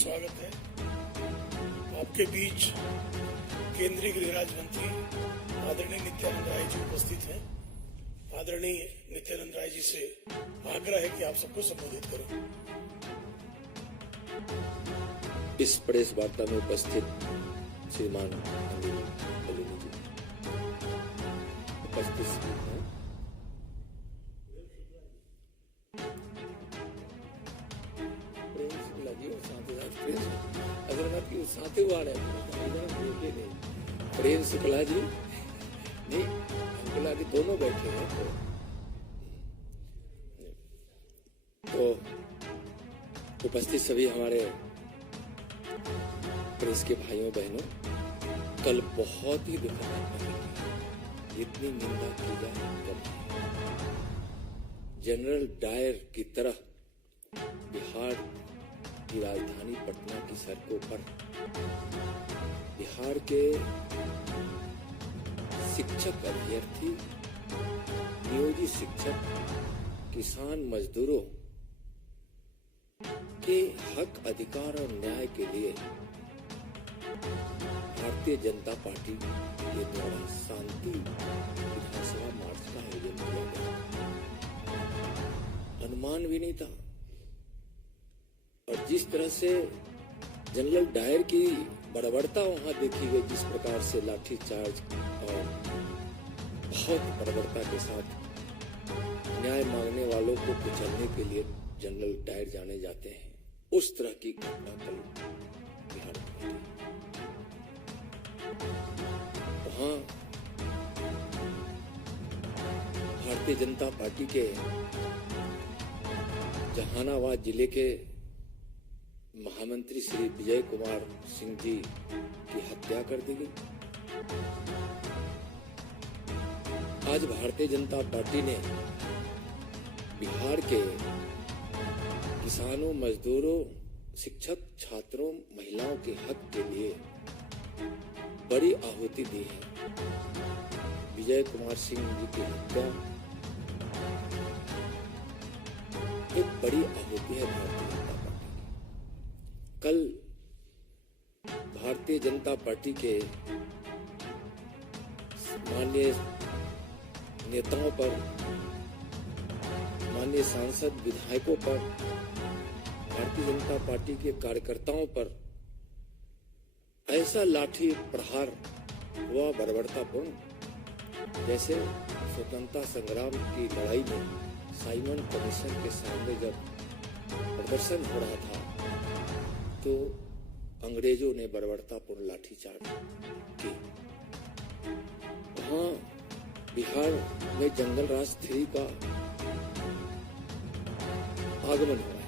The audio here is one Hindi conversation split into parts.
स्वागत है। आपके बीच केंद्रीय गृह राज्य मंत्री आदरणीय नित्यानंद राय जी उपस्थित हैं। आदरणीय नित्यानंद राय जी से आग्रह है कि आप सबको संबोधित करें। इस प्रेस वार्ता में उपस्थित श्रीमान अनिल बलूनी जी उपस्थित हैं। प्रेम शुक्ला जी नहीं, अंकुला जी दोनों बैठे हैं। तो उपस्थित सभी हमारे प्रेस के भाइयों बहनों, कल बहुत ही दुखद घटना घटी। इतनी निंदा की जाए कम है। जनरल डायर की तरह बिहार की राजधानी पटना की सड़कों पर बिहार के शिक्षक अभ्यर्थी, नियोजित शिक्षक, किसान मजदूरों के हक, अधिकार और न्याय के लिए भारतीय जनता पार्टी के द्वारा शांति विधानसभा मार्च का आयोजन किया गया। अनुमान भी नहीं था। और जिस तरह से जनरल डायर की बर्बरता वहां देखी गई, जिस प्रकार से लाठीचार्ज और बहुत बर्बरता के साथ न्याय मांगने वालों को कुचलने के लिए जनरल डायर जाने जाते हैं, उस तरह की घटना कल बिहार में घटी। वहां भारतीय जनता पार्टी के जहानाबाद जिले के महामंत्री श्री विजय कुमार सिंह जी की हत्या कर दी गई। आज भारतीय जनता पार्टी ने बिहार के किसानों, मजदूरों, शिक्षक, छात्रों, महिलाओं के हक के लिए बड़ी आहुति दी है। विजय कुमार सिंह जी की हत्या एक बड़ी आहुति है भारतीय जनता पार्टी की। कल भारतीय जनता पार्टी के माननीय नेताओं पर, माननीय सांसद, विधायकों पर, भारतीय जनता पार्टी के कार्यकर्ताओं पर ऐसा लाठी प्रहार हुआ बर्बरतापूर्ण, जैसे स्वतंत्रता संग्राम की लड़ाई में साइमन कमीशन के सामने जब प्रदर्शन हो रहा था तो अंग्रेजों ने बर्बरतापूर्ण लाठीचार्ज की। वहां बिहार में जंगल राज 3 का आगमन हुआ है।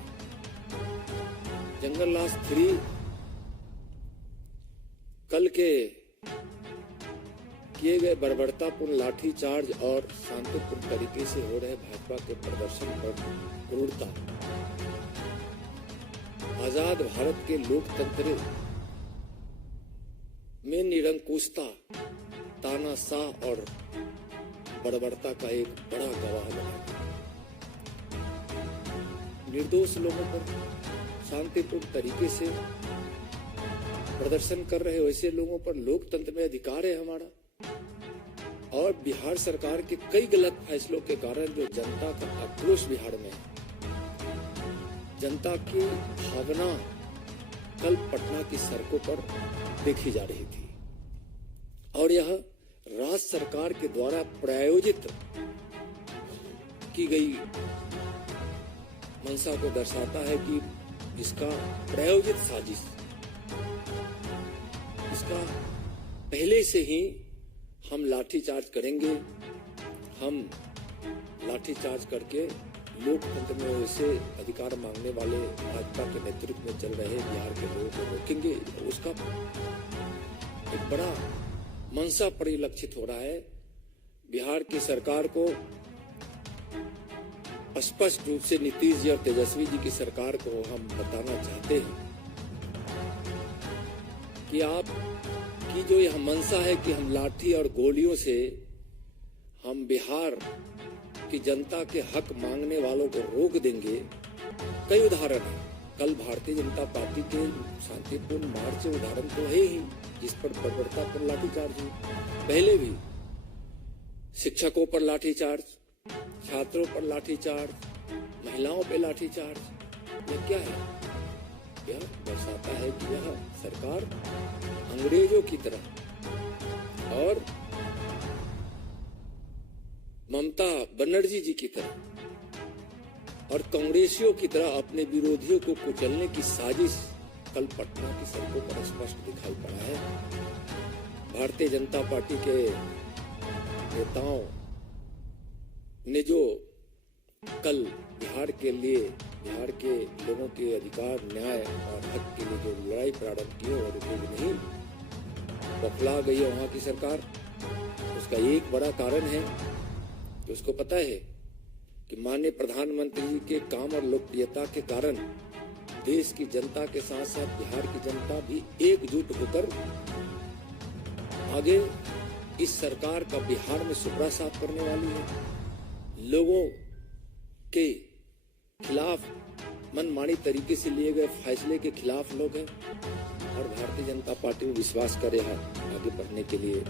जंगल राज 3 कल के किए गए बर्बरतापूर्ण लाठीचार्ज और शांतिपूर्ण तरीके से हो रहे भाजपा के प्रदर्शन पर क्रूरता, आजाद भारत के लोकतंत्र में निरंकुशता, तानाशाह और बर्बरता का एक बड़ा गवाह बना। निर्दोष लोगों पर शांतिपूर्ण तरीके से प्रदर्शन कर रहे वैसे लोगों पर लोकतंत्र में अधिकार है हमारा। और बिहार सरकार के कई गलत फैसलों के कारण जो जनता का आक्रोश बिहार में है, जनता की भावना कल पटना की सड़कों पर देखी जा रही थी। और यह राज्य सरकार के द्वारा प्रायोजित की गई मंशा को दर्शाता है कि इसका प्रायोजित साजिश, इसका पहले से ही हम लाठीचार्ज करेंगे, हम लाठीचार्ज करके लोकतंत्र में वैसे अधिकार मांगने वाले भाजपा के नेतृत्व में चल रहे बिहार के लोगों को रोकेंगे। उसका एक बड़ा मंशा परिलक्षित हो रहा है। बिहार की सरकार को स्पष्ट रूप से नीतीश जी और तेजस्वी जी की सरकार को हम बताना चाहते हैं कि आप की जो यह मंशा है कि हम लाठी और गोलियों से हम बिहार की जनता के हक मांगने वालों को रोक देंगे। कई उदाहरण हैं। कल भारतीय जनता पार्टी के शांतिपूर्ण मार्च से उदाहरण तो है ही, जिस पर बर्बरतापूर्ण लाठीचार्ज हुई। पहले भी शिक्षकों पर लाठीचार्ज, छात्रों पर लाठीचार्ज, महिलाओं पर लाठीचार्ज। यह क्या है? यह दर्शाता है कि यह सरकार अंग्रेजों की तरह और ममता बनर्जी जी की तरह और कांग्रेसियों की तरह अपने विरोधियों को कुचलने की साजिश कल पटना की सड़कों पर स्पष्ट दिखाई पड़ा है। भारतीय जनता पार्टी के नेताओं ने जो कल बिहार के लिए, बिहार के लोगों के अधिकार, न्याय और हक के लिए जो लड़ाई प्रारंभ की और नहीं बौखला गई है वहां की सरकार, उसका एक बड़ा कारण है कि उसको पता है कि माननीय प्रधानमंत्री जी के काम और लोकप्रियता के कारण देश की जनता के साथ साथ बिहार की जनता भी एकजुट होकर आगे इस सरकार का बिहार में सुपड़ा साफ करने वाली है। लोगों के खिलाफ मनमानी तरीके से लिए गए फैसले के खिलाफ लोग हैं और भारतीय जनता पार्टी में विश्वास कर रहा आगे बढ़ने के लिए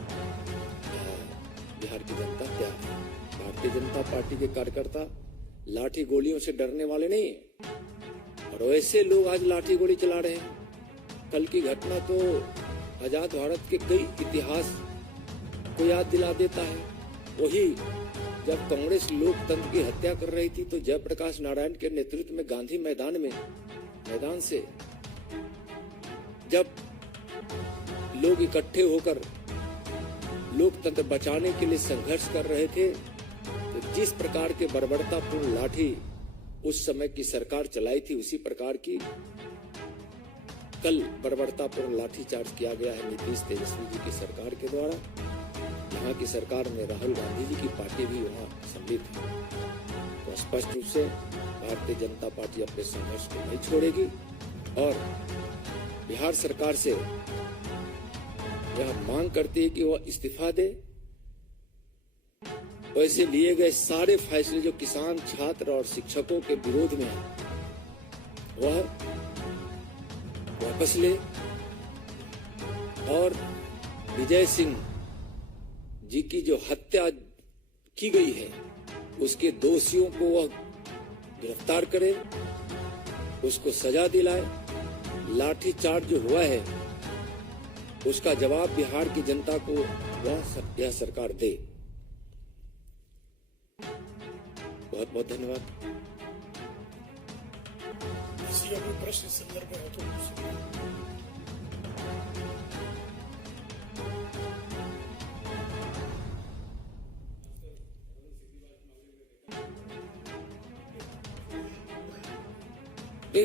बिहार की जनता तैयार है। भारतीय जनता पार्टी के कार्यकर्ता लाठी गोलियों से डरने वाले नहीं है और वैसे लोग आज लाठी गोली चला रहे हैं। कल की घटना तो आजाद भारत के कई इतिहास को याद दिला देता है। वही जब कांग्रेस लोकतंत्र की हत्या कर रही थी तो जयप्रकाश नारायण के नेतृत्व में गांधी मैदान से जब लोग इकट्ठे होकर लोकतंत्र बचाने के लिए संघर्ष कर रहे थे तो जिस प्रकार के बर्बरतापूर्ण लाठी उस समय की सरकार चलाई थी, उसी प्रकार की कल बर्बरतापूर्ण लाठीचार्ज किया गया है नीतीश तेजस्वी जी की सरकार के द्वारा। यहाँ की सरकार में राहुल गांधी जी की पार्टी भी वहाँ सम्मिलित है। तो स्पष्ट रूप से भारतीय जनता पार्टी अपने संघर्ष को नहीं छोड़ेगी और बिहार सरकार से यह मांग करती है कि वह इस्तीफा दे। वैसे लिए गए सारे फैसले जो किसान, छात्र और शिक्षकों के विरोध में है वह वापस ले और विजय सिंह जी की जो हत्या की गई है उसके दोषियों को वह गिरफ्तार करे, उसको सजा दिलाए। लाठीचार्ज जो हुआ है उसका जवाब बिहार की जनता को यह सरकार दे। बहुत बहुत धन्यवाद। किसी और प्रश्न इस संदर्भ में हो तो पूछ सकते हैं।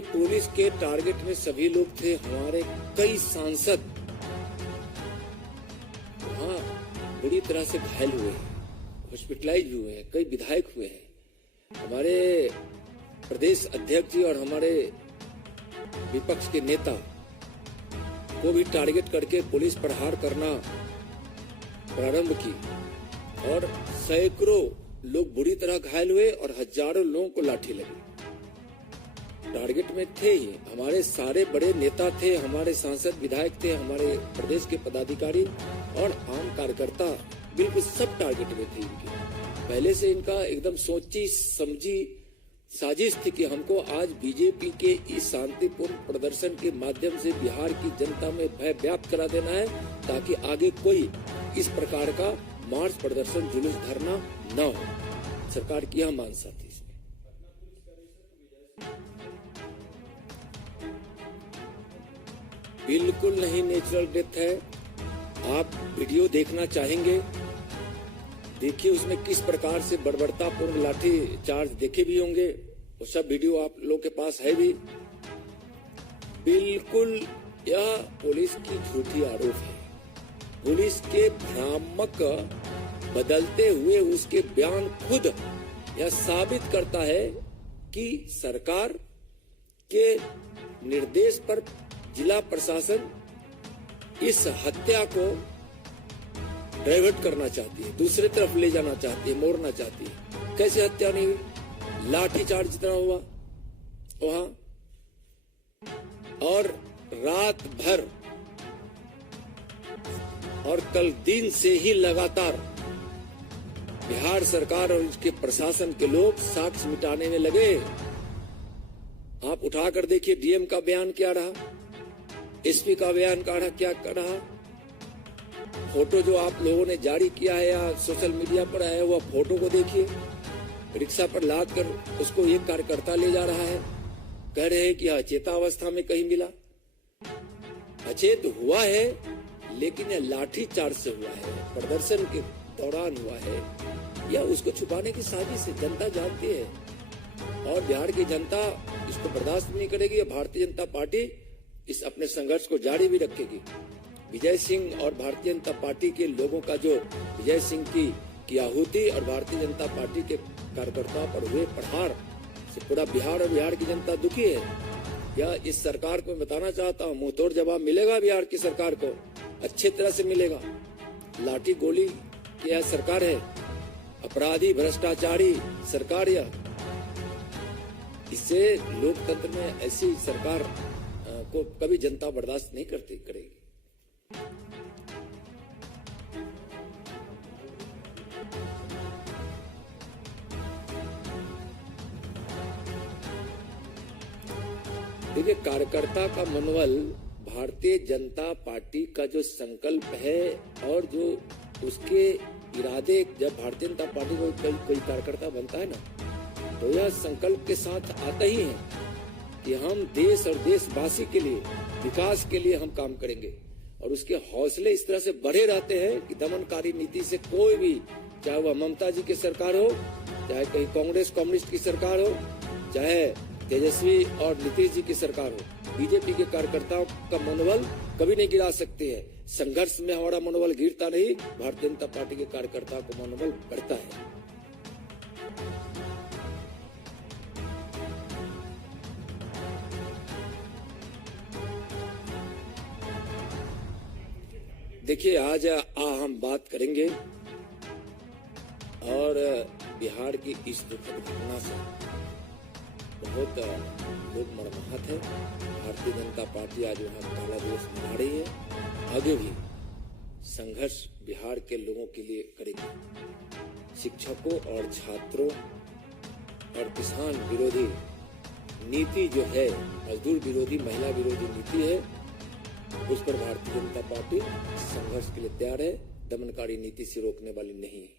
पुलिस के टारगेट में सभी लोग थे। हमारे कई सांसद वहां बुरी तरह से घायल हुए हैं, हॉस्पिटलाइज हुए हैं, कई विधायक हुए हैं। हमारे प्रदेश अध्यक्ष जी और हमारे विपक्ष के नेता को भी टारगेट करके पुलिस प्रहार करना प्रारंभ की और सैकड़ों लोग बुरी तरह घायल हुए और हजारों लोगों को लाठी लगी। टारगेट में थे ही हमारे सारे बड़े नेता थे, हमारे सांसद विधायक थे, हमारे प्रदेश के पदाधिकारी और आम कार्यकर्ता, बिल्कुल सब टारगेट में थे इनके। पहले से इनका एकदम सोची समझी साजिश थी कि हमको आज बीजेपी के इस शांतिपूर्ण प्रदर्शन के माध्यम से बिहार की जनता में भय व्याप्त करा देना है ताकि आगे कोई इस प्रकार का मार्च, प्रदर्शन, जुलूस, धरना न हो। सरकार की यह मानसा थी। बिल्कुल नहीं नेचुरल डेथ है। आप वीडियो देखना चाहेंगे, देखिए उसमें किस प्रकार से बर्बरतापूर्ण लाठी चार्ज देखे भी होंगे, वो सब वीडियो आप लोग के पास है भी। बिल्कुल यह पुलिस की झूठी आरोप है। पुलिस के भ्रामक बदलते हुए उसके बयान खुद यह साबित करता है कि सरकार के निर्देश पर जिला प्रशासन इस हत्या को डाइवर्ट करना चाहती है, दूसरी तरफ ले जाना चाहती है, मोड़ना चाहती है। कैसे हत्या नहीं हुई? लाठी चार्ज जितना हुआ वहां संकल्प दिन से ही लगातार बिहार सरकार और इसके प्रशासन के लोग साक्ष्य मिटाने में लगे। आप उठाकर देखिए डीएम का बयान क्या रहा, एसपी का बयान क्या रहा। फोटो जो आप लोगों ने जारी किया है या सोशल मीडिया पर आया हुआ फोटो को देखिए, रिक्शा पर लाद कर उसको एक कार्यकर्ता ले जा रहा है, कह रहे हैं कि अचेतावस्था में कहीं मिला। अचेत हुआ है लेकिन यह लाठी चार्ज से हुआ है, प्रदर्शन के दौरान हुआ है, या उसको छुपाने की साजिश है। जनता जानती है और बिहार की जनता इसको बर्दाश्त नहीं करेगी। भारतीय जनता पार्टी इस अपने संघर्ष को जारी भी रखेगी। विजय सिंह और भारतीय जनता पार्टी के लोगों का जो विजय सिंह की आहुति और भारतीय जनता पार्टी के कार्यकर्ताओं पर हुए प्रहार से पूरा बिहार और बिहार की जनता दुखी है। या इस सरकार को मैं बताना चाहता हूँ, मुंहतोड़ जवाब मिलेगा बिहार की सरकार को, अच्छे तरह से मिलेगा। लाठी गोली की यह सरकार है, अपराधी भ्रष्टाचारी सरकार। यह इससे लोकतंत्र में ऐसी सरकार को कभी जनता बर्दाश्त नहीं करेगी। देखिए, कार्यकर्ता का मनोबल भारतीय जनता पार्टी का जो संकल्प है और जो उसके इरादे, जब भारतीय जनता पार्टी को कोई कार्यकर्ता बनता है ना, तो यह संकल्प के साथ आता ही है कि हम देश और देशवासी के लिए, विकास के लिए हम काम करेंगे। और उसके हौसले इस तरह से बढ़े रहते हैं कि दमनकारी नीति से कोई भी, चाहे वह ममता जी की सरकार हो, चाहे कहीं कांग्रेस कम्युनिस्ट की सरकार हो, चाहे तेजस्वी और नीतीश जी की सरकार हो, बीजेपी के कार्यकर्ताओं का मनोबल कभी नहीं गिरा सकते हैं। संघर्ष में हमारा मनोबल गिरता नहीं, भारतीय जनता पार्टी के कार्यकर्ताओं का मनोबल बढ़ता है। देखिए, आज हम बात करेंगे और बिहार की इस दुखद घटना से बहुत लोग मर्माहत है। भारतीय जनता पार्टी आज वहाँ काला दिवस मना रही है। आगे भी संघर्ष बिहार के लोगों के लिए करेगी। शिक्षकों और छात्रों और किसान विरोधी नीति जो है, मजदूर विरोधी, महिला विरोधी नीति है, उस पर भारतीय जनता पार्टी संघर्ष के लिए तैयार है। दमनकारी नीति से रोकने वाली नहीं है।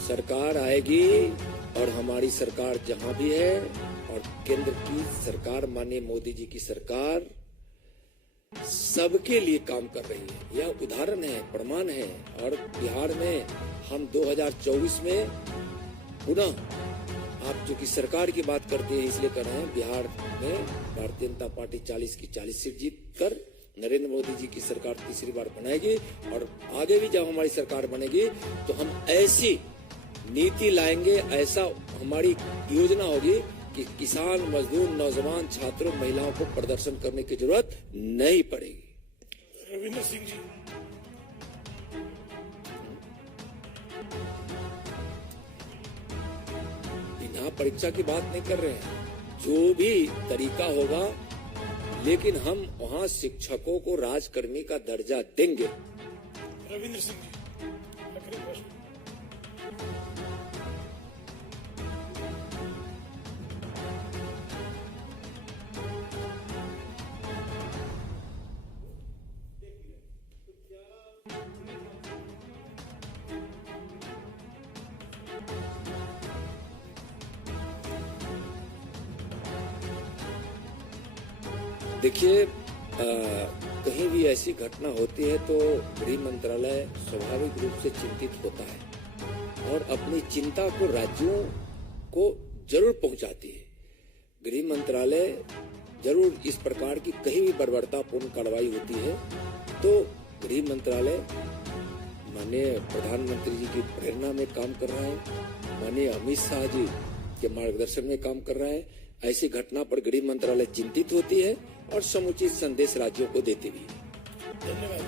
सरकार आएगी और हमारी सरकार जहां भी है, और केंद्र की सरकार माननीय मोदी जी की सरकार सबके लिए काम कर रही है। यह उदाहरण है, प्रमाण है। और बिहार में हम 2024 में पुनः, आप जो कि सरकार की बात करते हैं इसलिए कर रहे हैं, बिहार में भारतीय जनता पार्टी 40 की 40 सीट जीत कर नरेंद्र मोदी जी की सरकार तीसरी बार बनाएगी। और आगे भी जब हमारी सरकार बनेगी तो हम ऐसी नीति लाएंगे, ऐसा हमारी योजना होगी कि किसान, मजदूर, नौजवान, छात्रों, महिलाओं को प्रदर्शन करने की जरूरत नहीं पड़ेगी। रविंद्र सिंह जी, यहाँ परीक्षा की बात नहीं कर रहे हैं, जो भी तरीका होगा, लेकिन हम वहाँ शिक्षकों को राजकर्मी का दर्जा देंगे। रविंद्र सिंह जी, आखिरी प्रश्न। देखिए, कहीं भी ऐसी घटना होती है तो गृह मंत्रालय स्वाभाविक रूप से चिंतित होता है और अपनी चिंता को राज्यों को जरूर पहुंचाती है। गृह मंत्रालय जरूर इस प्रकार की कहीं भी बर्बरतापूर्ण कार्रवाई होती है तो गृह मंत्रालय माननीय प्रधानमंत्री जी की प्रेरणा में काम कर रहा है, माननीय अमित शाह जी के मार्गदर्शन में काम कर रहा है। ऐसी घटना पर गृह मंत्रालय चिंतित होती है और समुचित संदेश राज्यों को देती भी है। धन्यवाद।